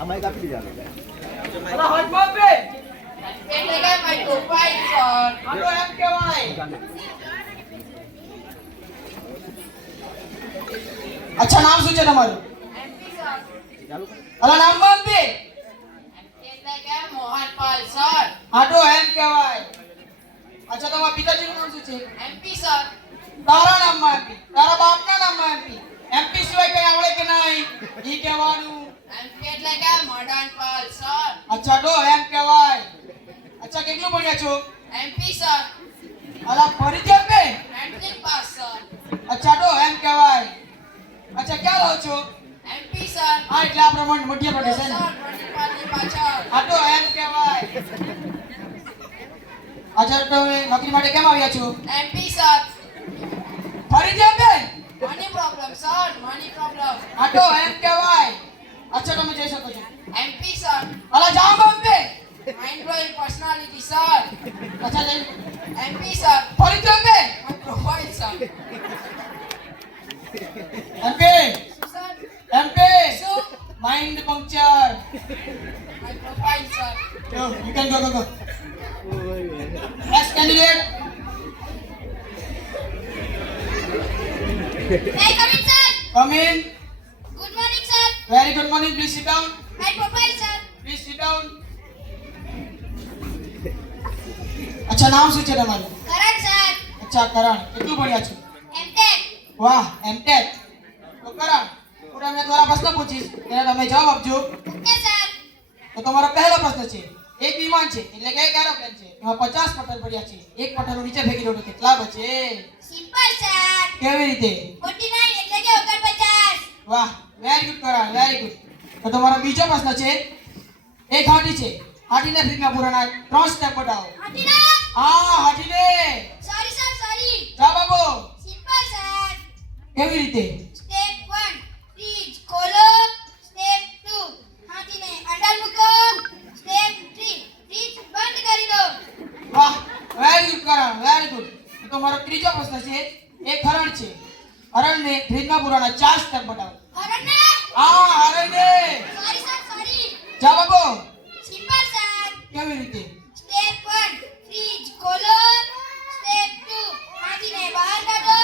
અમારે કાપી દીધા અલા હાથમાં બે એટલે કે મારી પ્રોફાઇલ સર આનો એમ કહેવાય અચ્છા નામ શું છે તમારું એમપી સર અલા નામ બોલ બે એટલે કે મોહનપાલ સર આટો એમ કહેવાય અચ્છા તમારા પિતાજીનું નામ શું છે એમપી સર તારા નામમાં એમપી તારા બાપના નામમાં એમપી એમપી સિવાય કઈ આવડે કે નહીં ઈ કહેવાનું એમપી એટલે કે મદનપાલ સર અચ્છા ડો એમ કહેવાય અચ્છા કેટલું ભણ્યા છો એમપી સર અલા ફરીથી બે મેટ્રિક પાસ સર અચ્છા ડો એમ કહેવાય અચ્છા ક્યાં રહો છો એમપી સર હા એટલે આ પ્રમાણે મધ્યપ્રદેશ છે ને સર મણિપાલની પાછળ આટો એમ કહેવાય અચ્છા તમે નોકરી માટે કેમ આવ્યા છો એમપી સર ફરીથી બે money problem sir money problem આટો એમ કહેવાય અચ્છા તમે જઈ શકો છો એમપી સર અલા જાઓ Bombay mind blowing personality sir અચ્છા જઈ એમપી સર ફરીથી બે my profile sir MP sir MP શું mind puncture my profile sir you can go next candidate May I come in, sir? come in Good morning, sir. very good morning please sit down My profile, sir. please sit down અચ્છા નામ શું છે તમારું Karan, sir. અચ્છા કરણ કેટલું ભણ્યા છો MTech. વાહ એમટેક તો કરણ હું તમને દ્વારા પ્રશ્ન પૂછીશ તેના તમે જવાબ આપજો Okay, sir. તો તમારો પહેલો પ્રશ્ન છે એક વિમાન છે એટલે કે એક એરોપ્લેન છે એમાં 50 પટલ પડ્યા છે એક પટલ નીચે ફેંકી દો તો કેટલા બચે Simple, sir. કેવી રીતે 49 એટલે કે 49. વાહ વેરી ગુડ કરણ વેરી ગુડ તો તમારો બીજો પ્રશ્ન છે એક હાથી છે હાથીને ફ્રીજમાં પૂરાના 3 સ્ટેપ બતાવો Hatina? હા હાથીને Sorry, sir. Sorry. જા બાબો Simple, sir. કેવી રીતે Step 1. Fridge ખોલો. Step 2. હાથીને અંદર મૂકો. Step 3. ફ્રીજ બંધ કરી દો. વાહ વેરી ગુડ કરણ વેરી ગુડ તો તમારો ત્રીજો પ્રશ્ન છે એક હરણ છે હરણને ફ્રીજમાં પૂરાના 4 સ્ટેપ બતાવો હરણને? હા હરણને Sorry, sir. Sorry. જા બાબો Simple, sir. કેવી રીતે સ્ટેપ 1 ફ્રીજ ખોલો સ્ટેપ 2 હાથીને બહાર કાઢો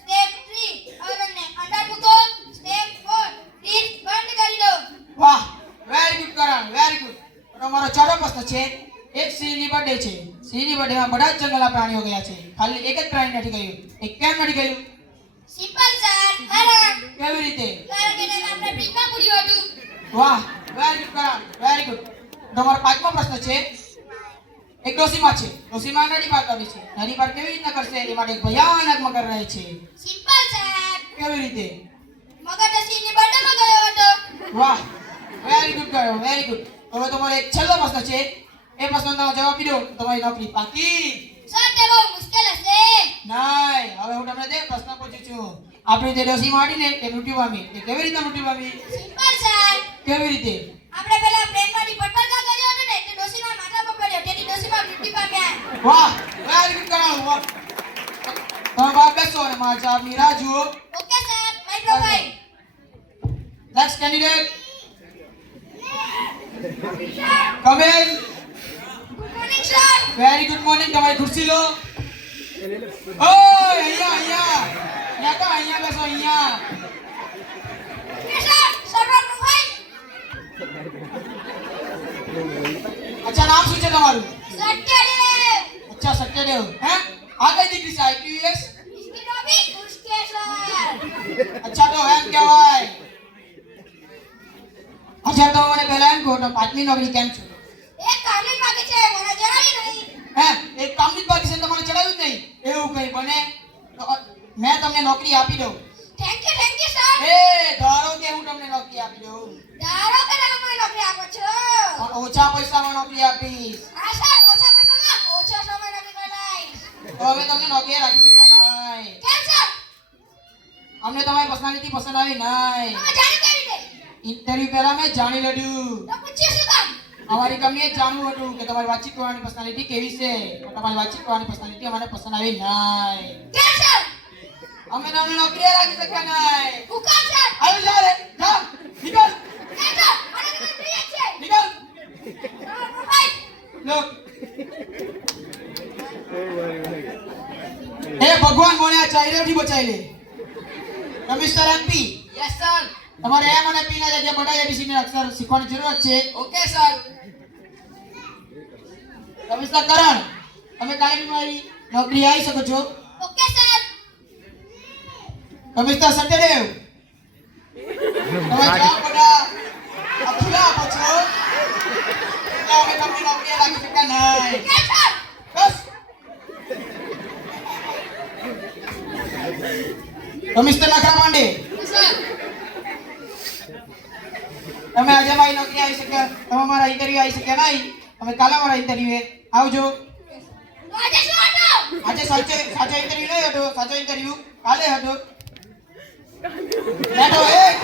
સ્ટેપ 3 હરણને અંદર મૂકો સ્ટેપ 4 ફ્રીજ બંધ કરી દો વાહ વેરી ગુડ કરણ વેરી ગુડ તમારો ચોથો પ્રશ્ન છે એક સિંહની બર્થડે છે સિંહની બર્થડેમાં બધા જ જંગલના પ્રાણીઓ ગયા છે ખાલી એક જ પ્રાણી નથી ગયું એ કેમ નથી ગયું સિમ્પલ સર હરણ કેવી રીતે કારણ કે તેને આપણે ફ્રીજમાં પૂર્યું હતું વાહ વેરી ગુડ કરણ વેરી ગુડ તમારો પાંચમો પ્રશ્ન છે એક ડોસીમાં છે ડોસીમાં નદી પાર કરવી છે નદી પાર કેવી રીતના કરશે એ માટે ભયાનક મગર રહે છે સિમ્પલ સર કેવી રીતે મગર તો સિંહની બર્થડેમાં ગયો હતો વાહ વેરી ગુડ ગયો વેરી ગુડ હવે તમારો એક છેલ્લો પ્રશ્ન છે એ પ્રશ્નનો તમે જવાબ આપી દો તો તમારી નોકરી પાકી સર તે બહુ મુશ્કેલ હશે નહીં હવે હું તમને જે પ્રશ્ન પૂછું છું આપણી જે ડોસી માડીને તે મૃત્યુ પામી તે કેવી રીતના મૃત્યુ પામી સિમ્પલ સર કેવી રીતે આપણે પહેલા પ્લેનમાંથી પટપટા કર્યો હતો ને તે ડોસીના માથા પર પડ્યો તેથી ડોસીમાં મૃત્યુ પામ્યા વાહ વેરી ગુડ કરાવો વાહ તમે બાપ બેસો અને મારા જવાબની રાહ જુઓ okay sir my profile next candidate come in good morning sir very good morning તમારી ખુરશી લો ઓય અહીંયા તો અહીંયા બેસો અહીંયા ઓકે સર સર્વર પ્રોફાઇલ અચ્છા નામ શું છે તમારું સત્યદેવ અચ્છા સત્યદેવ હે આ કઈ દીકરી છે આઈપીએસ इसकी टॉपिक उसके सर અચ્છા તો એમ કહેવાય અચ્છા તો મને પહેલા એમ કહો તો પાંચમી નોકરી કેમ છો एक कानून बाकी છે મને જણાવી નહીં હે એક કામની જ બાકી છે તમારે ચડાવ્યું જ નહીં એવું કઈ બને તો મેં તમને નોકરી આપી દઉં થેન્ક યુ સર એ ધારો કે હું તમને નોકરી આપી દઉં ધારો કે તમે મને નોકરી આપો છો પણ ઓછા પૈસામાં નોકરી આપીશ હા સર ઓછા પૈસામાં ઓછો સમય નોકરી કરાય તો હવે તમને નોકરી રાખી શકતા નહીં કેમ સર અમને તમારી પર્સનાલિટી પસંદ આવી નહીં તમે જાણી કેવી રીતે ઇન્ટરવ્યુ પહેલા મેં જાણી લીધું તો પૂછ્યું શું કામ અમારી કંપનીએ જ જાણવું હતું કે તમારી વાતચીત કરવાની પર્સનાલિટી કેવી છે પણ તમારી વાતચીત કરવાની પર્સનાલિટી અમને પસંદ આવી નહીં કેમ સર અમે તમને નોકરી રાખી શક્યા નહીં હું કામ સર હાલો જાઓ રે જાઓ નીકળ કેમ સર મને નોકરી ચાયરાથી બચાવી લે. Mister MP, Yes, sir. તમારે એમ અને પી ના જગ્યાએ બધા ABCD ના અક્ષર શીખવાની જરૂર છે. Okay, sir. મિસ્ટર કરણ, તમે કાલે મારી નોકરી આવી શકો છો. Okay sir. મિસ્ટર સત્યદેવ, તમે જવાબ બધા અખિલા આપો છો. એટલે અમે તમને નોકરી લાગી શક્યા નહીં. Yes sir. બસ. મિસ્ટર નખરા માંડે, Yes, sir. તમે આજે મારી નોકરી આવી શક્યા, તમે મારા ઇન્ટરવ્યુ આવી શક્યા નહીં. તમે કાલે મારા ઇન્ટરવ્યુ આવજો. તો આજે શું હતું? આજે સાચો ઇન્ટરવ્યુ નહીં હતો, સાચો ઇન્ટરવ્યુ કાલે હતો. બેઠો એક